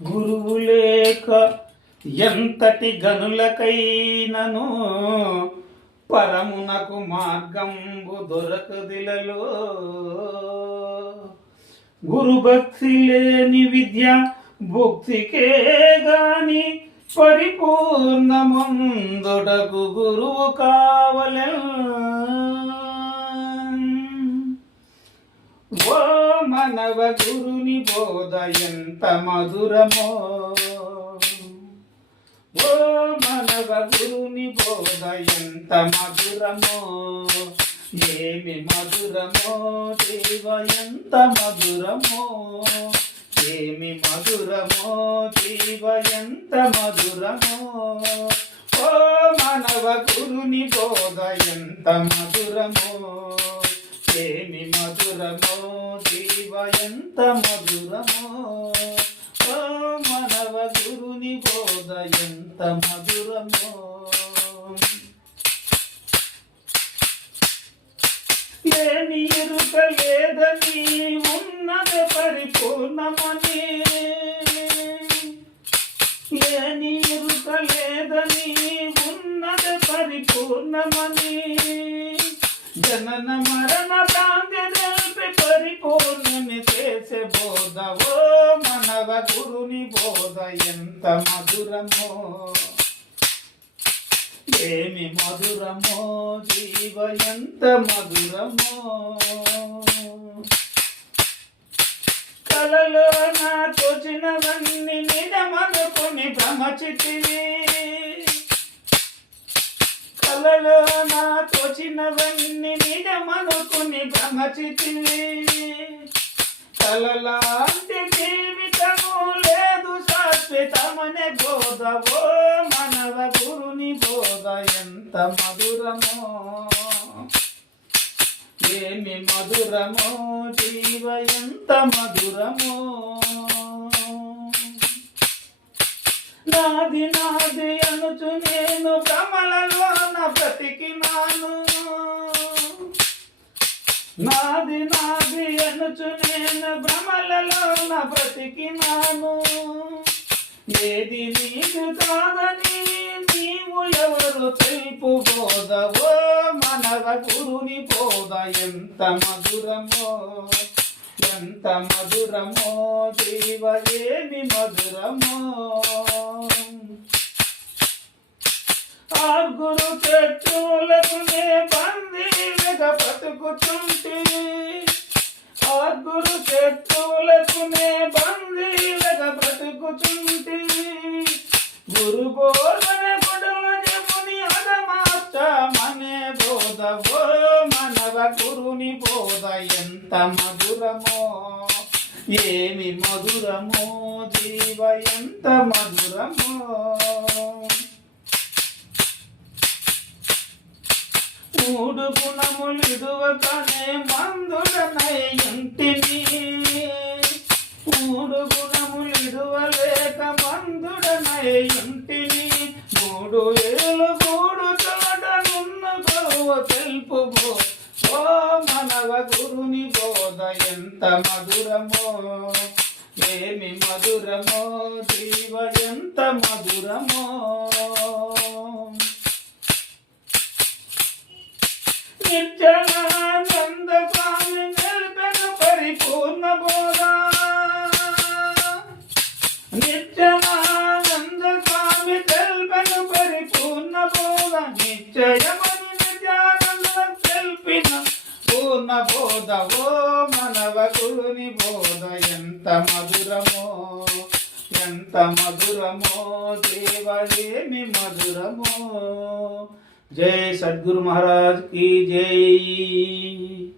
గురువు లేక ఎంతటి గనులకైనను పరమునకు మార్గంబు దొరకదిలలో. గురు భక్తి లేని విద్య భక్తికే గాని పరిపూర్ణమందుటకు గురువు కావలె ఓ మనవ గురుని బోధ ఎంత మధురమో. ఓ మనవ గురుని బోధ ఎంత మధురమో. ఏమి మధురమో దేవ ఎంత మధురమో. ఏమి మధురమో జీవ ఎంత మధురమో. ఓ మనవ గురుని బోధ ఎంత మధురమో. ఏమి మధురమో జీవ ఎంత మధురమో. ఓ మనవ గురుని బోధ ఎంత మధురమో. పరిపూర్ణమని. జనన మరణ భ్రాంతి తెలిపి పరిపూర్ణని చేసే బోధ. ఓ మనవ గురుని బోధ ఎంత మధురమో. ఏమి మధురమో జీవ ఎంత మధురమో. కలలో నా తోచినవన్నీ నిజమనుకుని భ్రమచితివి కలలో నా తోచినవన్నీ నిజమనుకుని భ్రమచితివి కలలాంటి జీవితము లేదు శాశ్వతమనే బోధవో మనవ గురుని బోధ ఎంత మధురమో. ఏమి మధురమో జీవ ఎంత మధురమో. నాది నాది అనుచు నేను కమల బ్రతికినాను నాది నాది అనుచు నేను భ్రమలలో భ్రమలలోన బ్రతికినాను. ఏది నీకు కాదని నీవు ఎవరు తెలుపు బోధవో? మనవ గురుని బోధ ఎంత మధురమో? ఎంత మధురమో? జీవ ఏమి మధురమో? ఆ గురు చెట్టులకునే బందీలుగా బతుకుతుంటే ఆ గురు చెట్టులకునే బందీలుగా బ్రతుకుతుంటే గురు బోధన కొడవ జముని మనే బోధ ఓ మనవ గురుని బోధ ఎంత మధురమో ఏమి మధురమో జీవ ఎంత మధురమో. మూడు గుణములు ఇడువకనే మందులనై ఇంటిని. మూడు గుణములు ఇడువలేక మందుడనై ఇంటిని. మూడు వేలు మూడు చోట నున్న గొడవ తెలుపు ఓ మనవ గురుని బోధ ఎంత మధురమో. ఏమి మధురమో జీవ ఎంత మధురమో. నిత్యానంద స్వామి నిల్పెన పరిపూర్ణ బోధ. నిత్యానంద స్వామి తెల్పెన పరిపూర్ణ బోధ. నిశ్చయమని నిత్యానంద తెలిపిన పూర్ణ బోధ. ఓ మనవ గురుని బోధ. ఎంత మధురమో ఎంత మధురమో దేవ మధురమో. जय सदगुरु महाराज की जय।